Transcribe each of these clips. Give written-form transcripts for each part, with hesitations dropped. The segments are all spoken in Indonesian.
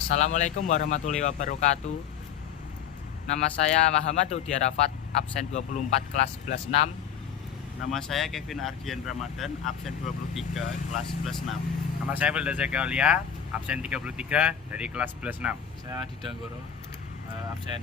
Assalamualaikum warahmatullahi wabarakatuh. Nama saya Muhammad Udi Arafat, absen 24 kelas 11 6. Nama saya Kevin Ardian Ramadan, absen 23 kelas 11 6. Nama saya Wilda Zakaria, absen 33 dari kelas 11 6. Saya Dida Goro, absen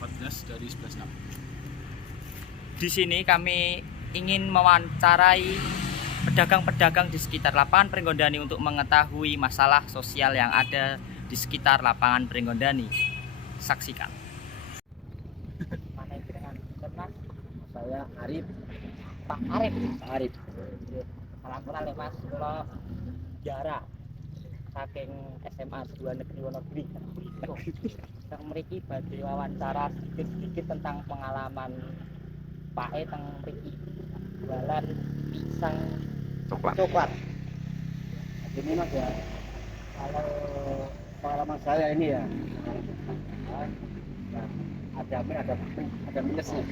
14 dari 11 6. Di sini kami ingin mewawancarai pedagang-pedagang di sekitar lapangan Pringgondani untuk mengetahui masalah sosial yang ada di sekitar lapangan Pringgondani. Saksikan. Saya Arif. Pak Arif. Pak Arif. Salam nih Mas, kalau jarak saking SMA 2 Negeri Wonogiri. Yang mriki badhe wawancara sedikit tentang pengalaman Pak E teng mriki jualan pisang coklat. Ini Mas ya. Kalau pengalaman saya ini ya, ada minusnya.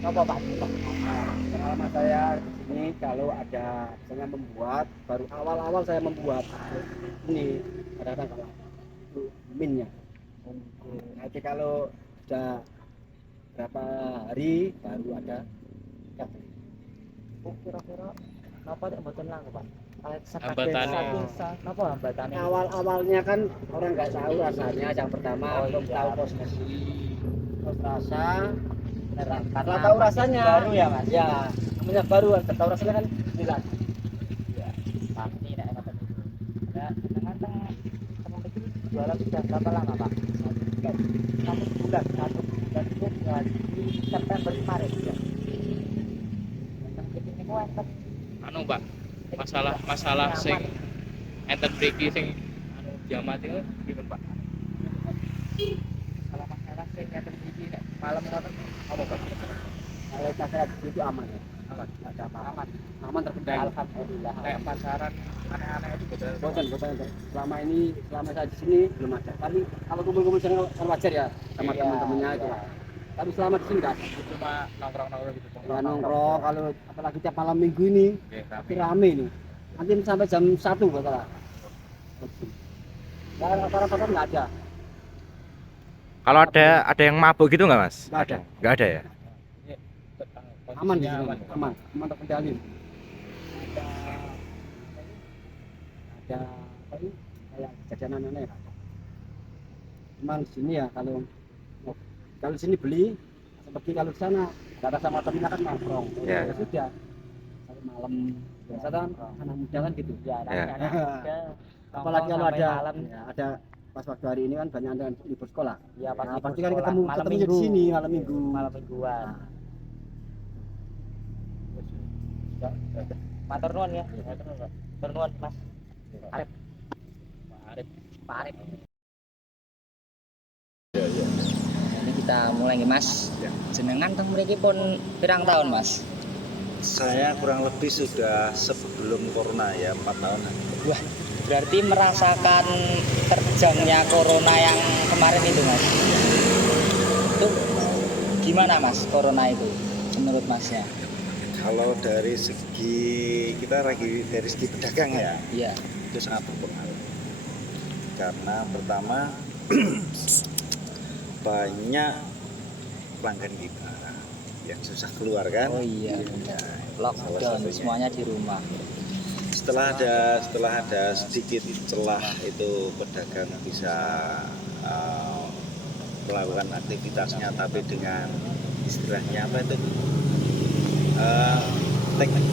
Apa Pak? Pengalaman saya di sini kalau ada misalnya membuat, baru awal-awal saya membuat ini kadang-kadang kalau minnya. Nanti kalau sudah berapa hari baru ada catering. Kira-kira napa nek mboten langka Pak? Hambatannya. Napa hambatannya? Awal-awalnya kan orang nggak tahu rasanya. Yang pertama belum tahu prosesi, rasa. Karena tahu rasanya baru ya Mas. ya namanya baru kan, tahu rasanya kan jelas. Ya, pasti nek ngoten itu. Ya, dengan teman iki jualan sudah berapa lama Pak? 1 bulan. 1 bulan itu dari September kemarin ya. Tentang ini kok enten Anu Pak, masalah sing enten mriki sing anu diamati ku pripun Pak? masalah sing enten iki nek malam ngoten apa Pak? Kalau saya di situ aman ya, aman, nggak ada apa-apa, aman terkendali. Alhamdulillah. Kayak pasaran aneh-aneh itu betul. Boten. Selama saya di sini belum ada. Tapi kalau kumpul-kumpul sana kan wajar ya sama Iya, teman-temannya itu. iya. Tapi selama di sini nggak ada. Cuma nongkrong-nongkrong gitu. Ya nongkrong, kalau apalagi tiap malam minggu ini Oke, tapi rame ini. Nanti sampai jam 1 salah. Nah, rata-rata nggak ada. Kalau ada yang mabuk gitu nggak Mas? Nggak ada. Nggak ada ya? Aman di sini, aman terkendali. Ada apa ini? Kayak jajanan aneh. Cuman di sini ya kalau di sini beli, seperti kalau di sana nggak ada sama temennya kan nongkrong. Ya. Ya sudah. Sampai malam. Biasa kan anak muda kan gitu. Ya, Ya. anak muda. Apalagi kalau Sampai ada malam. ya, ada pas waktu hari ini kan banyak yang libur sekolah. Ya, Nah, libur pasti kan sekolah. ketemu Malam ketemunya di minggu. sini malam minggu. Malam mingguan. Matur nuwun ya. Matur nuwun Mas Arif. Pak Arif. Ini kita mulai nih Mas. Jenengan teng mriki pun pirang tahun Mas? Saya kurang lebih sudah sebelum corona ya, 4 tahun. Wah, berarti merasakan terjangnya corona yang kemarin itu Mas. Itu gimana Mas corona itu menurut Masnya? Kalau dari segi dari segi pedagang ya, Iya. itu sangat berpengaruh. Karena pertama banyak pelanggan kita yang susah keluar kan. Oh iya. Lockdown semuanya di rumah. Setelah ada sedikit celah itu pedagang bisa melakukan aktivitasnya, tapi dengan istilahnya apa itu teknik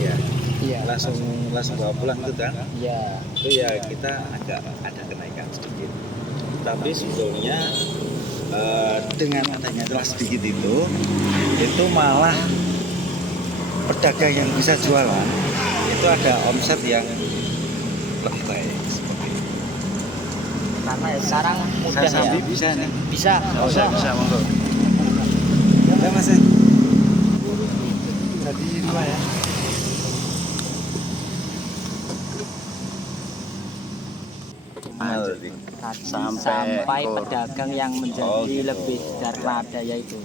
ya, Iya. langsung bawa pulang itu kan, Iya. itu ya kita agak ada kenaikan sedikit. Tapi sebetulnya dengan adanya celah sedikit itu malah pedagang yang bisa jualan itu ada omset yang lebih baik seperti itu. Karena ya sekarang mudah Saya sambil ya. bisa nih. Bisa. Oh, saya bisa monggo. Ya Mas. Jadi dua ya. Sampai pedagang yang menjadi Oh, gitu. lebih daripada yaitu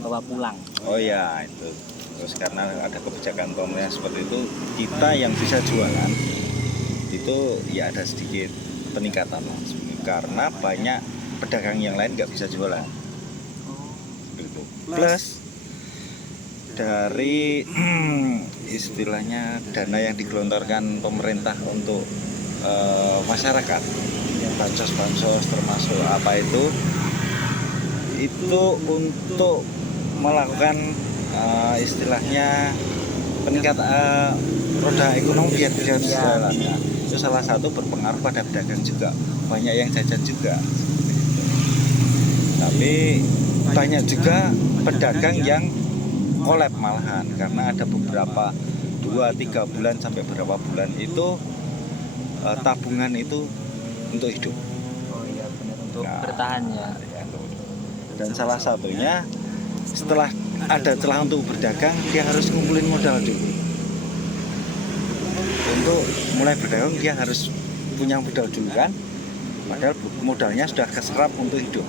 bawa pulang. Oh ya itu. Terus karena ada kebijakan pemerintah seperti itu, kita yang bisa jualan itu ya ada sedikit peningkatan Mas. Karena banyak pedagang yang lain nggak bisa jualan gitu. Plus dari istilahnya dana yang digelontorkan pemerintah untuk masyarakat, bansos-bansos termasuk apa itu untuk melakukan istilahnya peningkatan roda ekonomi biar bisa jalan. Itu salah satu berpengaruh pada pedagang juga, banyak yang jajan juga. Tapi banyak juga pedagang yang kolab malahan karena ada beberapa 2-3 bulan sampai berapa bulan itu tabungan itu untuk hidup. Oh iya benar, untuk Nah, bertahan ya. Dan salah satunya setelah ada celah untuk berdagang, dia harus ngumpulin modal dulu. Untuk mulai berdagang dia harus punya modal dulu kan, padahal modalnya sudah keserap untuk hidup.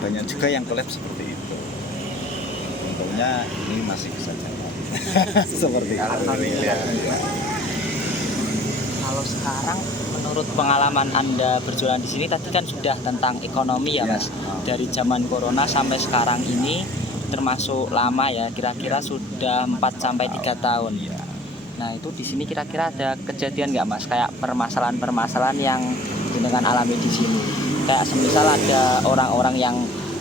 Banyak juga yang collab seperti itu. Untungnya ini masih bisa jalan. Seperti Alhamdulillah. Kalau sekarang menurut pengalaman Anda berjualan di sini tadi kan sudah tentang ekonomi ya Mas. Dari zaman corona sampai sekarang ini termasuk lama ya, kira-kira sudah 4 sampai 3 tahun. Nah, itu di sini kira-kira ada kejadian nggak Mas kayak permasalahan-permasalahan yang dengan alami di sini? Kayak semisal ada orang-orang yang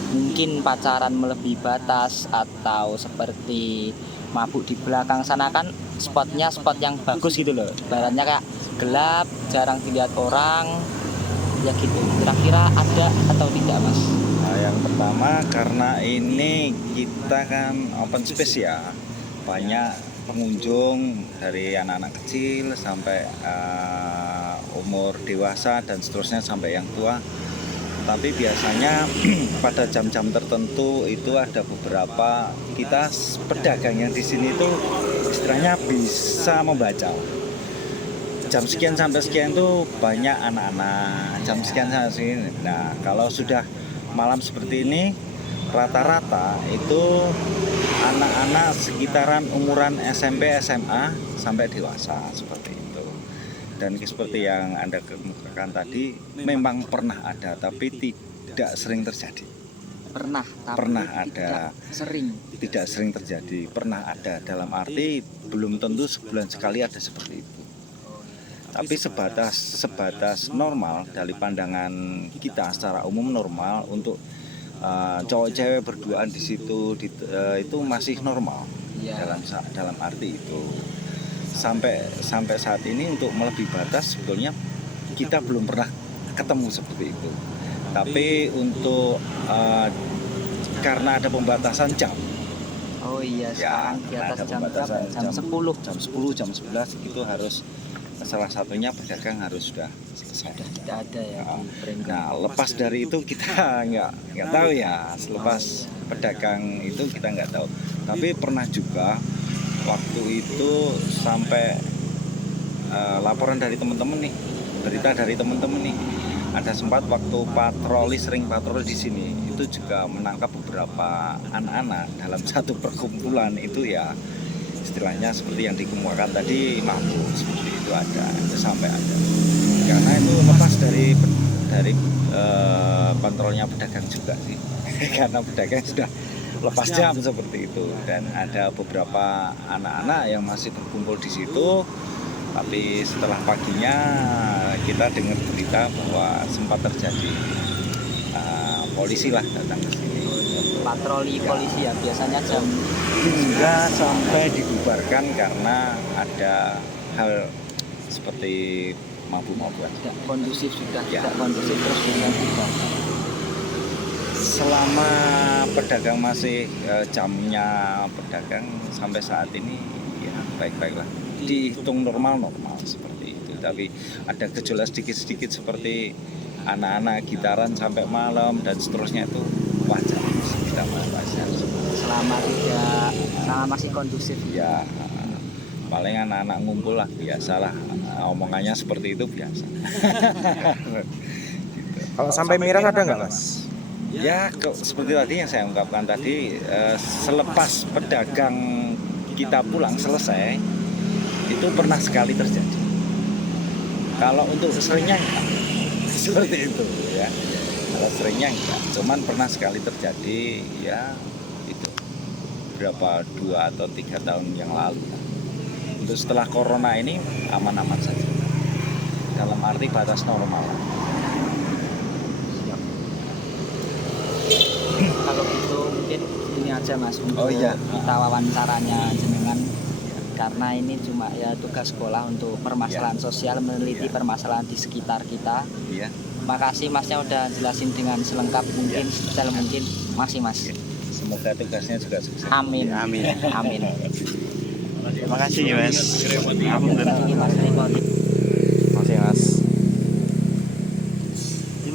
mungkin pacaran melebihi batas atau seperti mabuk di belakang sana, kan spotnya spot yang bagus gitu loh, ibaratnya kayak gelap, jarang dilihat orang ya gitu. Kira-kira ada atau tidak Mas? Nah, yang pertama karena ini kita kan open space ya, banyak pengunjung dari anak-anak kecil sampai umur dewasa dan seterusnya sampai yang tua. Tapi biasanya pada jam-jam tertentu itu ada beberapa kita pedagang yang di sini itu istilahnya bisa membaca. Jam sekian sampai sekian itu banyak anak-anak, jam sekian sampai sekian. Nah, kalau sudah malam seperti ini rata-rata itu anak-anak sekitaran umuran SMP, SMA sampai dewasa seperti itu. Dan seperti yang Anda kemukakan tadi memang pernah ada tapi tidak sering terjadi. Pernah, tapi Pernah tidak ada. sering. Tidak sering terjadi, pernah ada dalam arti belum tentu sebulan sekali ada seperti itu. Tapi sebatas normal dari pandangan kita secara umum normal untuk cowok cewek berduaan di situ itu masih normal Ya. dalam arti itu. Sampai saat ini untuk melebihi batas sebetulnya kita belum pernah ketemu seperti itu. Tapi untuk karena ada pembatasan jam. Oh iya, Ya, sekarang di atas ada jam berapa? pembatasan Jam 10. Jam 10, jam 11 itu harus salah satunya pedagang harus sudah selesai. Sudah tidak ada ya di Pringgan. Nah, lepas dari itu kita nggak tahu ya. Selepas pedagang itu kita nggak tahu. Tapi pernah juga waktu itu sampai laporan dari teman-teman nih, berita dari teman-teman nih. Ada sempat waktu sering patroli di sini, itu juga menangkap beberapa anak-anak dalam satu perkumpulan itu ya istilahnya seperti yang dikemukakan tadi mabuk seperti itu ada, itu sampai ada. Karena itu lepas dari kontrolnya pedagang juga sih, karena pedagang sudah lepas jam seperti itu dan ada beberapa anak-anak yang masih berkumpul di situ. Tapi setelah paginya kita dengar berita bahwa sempat terjadi polisi lah datang ke sini. Patroli polisi ya biasanya jam Hingga sampai dibubarkan karena ada hal seperti mabuk-mabukan. tidak kondusif, sudah Ya. tidak kondusif terus dibubarkan. Selama pedagang masih jamnya pedagang sampai saat ini ya baik-baiklah. Dihitung normal seperti itu. Tapi ada gejolak sedikit-sedikit seperti anak-anak gitaran sampai malam dan seterusnya itu wajar. Kita wajar. Selama masih kondusif Ya paling anak-anak ngumpul lah biasalah, omongannya seperti itu biasa. Kalau sampai miras ada nggak Mas? Ya seperti tadi yang saya ungkapkan tadi, selepas pedagang kita pulang selesai itu pernah sekali terjadi. Kalau untuk seringnya enggak. seperti itu ya. Kalau seringnya enggak, cuman pernah sekali terjadi ya itu berapa 2 atau 3 tahun yang lalu. Untuk setelah corona ini aman-aman saja. Dalam arti batas normal. Kalau gitu mungkin ini aja Mas untuk Oh iya. kita wawancaranya jenengan, karena ini cuma ya tugas sekolah untuk permasalahan sosial, meneliti Iya. permasalahan di sekitar kita. Ya. Makasih Masnya udah jelasin dengan selengkap mungkin, sedetail mungkin. Masih Mas. Semoga tugasnya juga sukses. Amin. Amin. Amin. Terima kasih Mas. Ini Mas Riko. Makasih Mas. Ini